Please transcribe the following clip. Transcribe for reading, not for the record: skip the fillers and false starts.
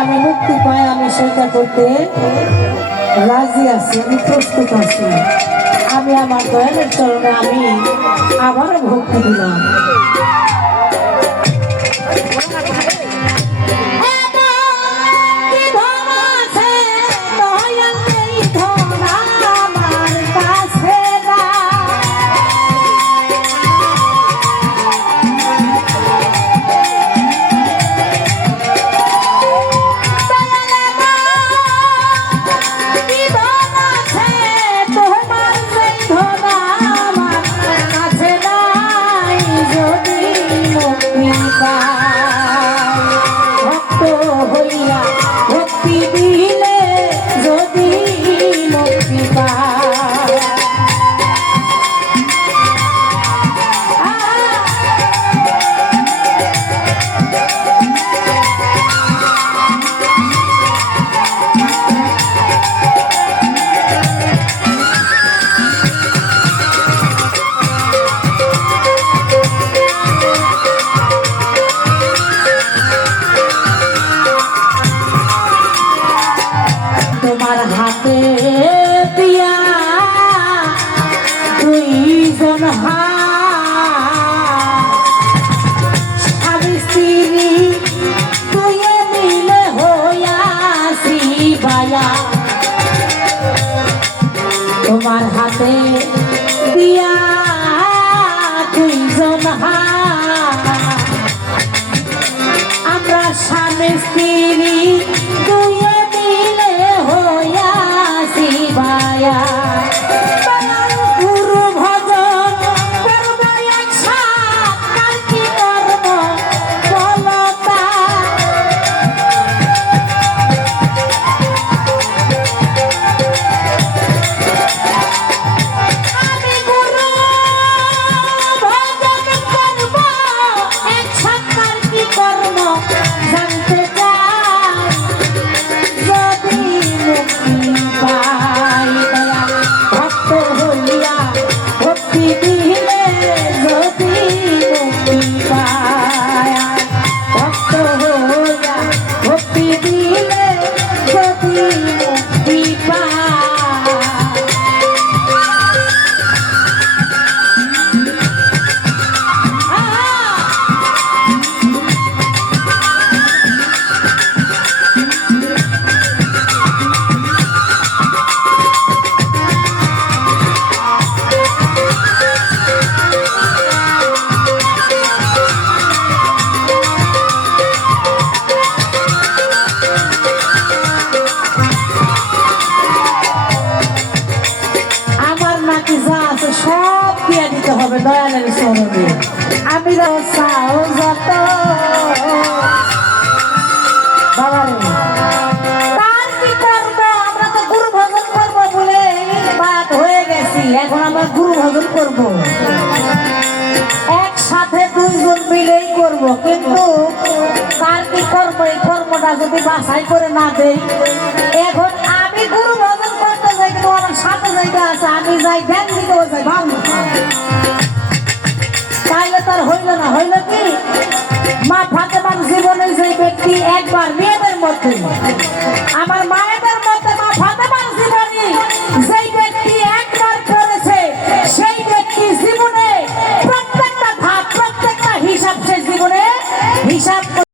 আমি মুক্তি পাই, আমি সেটা করতে রাজি আছি, আমি প্রস্তুত আছি। আমি আমার দয়ালের চরণে আমি আবারও ভক্তি দিলাম। তোমার হাতে দিয়া দুইজন স্বামী স্ত্রী তুইয়ে মিলে হইয়াছি বায়া। তোমার হাতে দিয়া দুইজন আমরা স্বামী স্ত্রী দুইয়ে মিলে হইয়াছি বায়া। গুরু ভজন করব একসাথ, আর কি করব বলতা। আমি গুরু ভজন করব একসাথ, আর কি করব জানতে চাই। যদি মুক্তি পাই দয়া ভক্ত হইয়া ভক্তি দিলে, যদি মুক্তি পাই ভক্ত হইয়া ভক্তি দিলে, যদি মুক্তি পাই। সব দিয়ে দিতে হবে দয়ালের চরণে। আমি চাও যত বাবারে তার কি করবো, আমরা তো গুরু ভজন করবো বলে বাদ হয়ে গেছি, এখন আমরা গুরু ভজন করবো একসাথে দুইজন মিলেই করব। কিন্তু তার কি করবো, এই কর্মটা যদি বাছাই করে না দেই। এখন আমি গুরু ভজন করতে যাই, কিন্তু আমার সাথে জায়গা আছে, আমি যাই ধ্যান দিতে যাই ভাব, তাইলে তার হইল না। হইল কি মা ফাতেমার জীবনে যে ব্যক্তি একবার মেয়েদের মধ্যে আমার মায়ের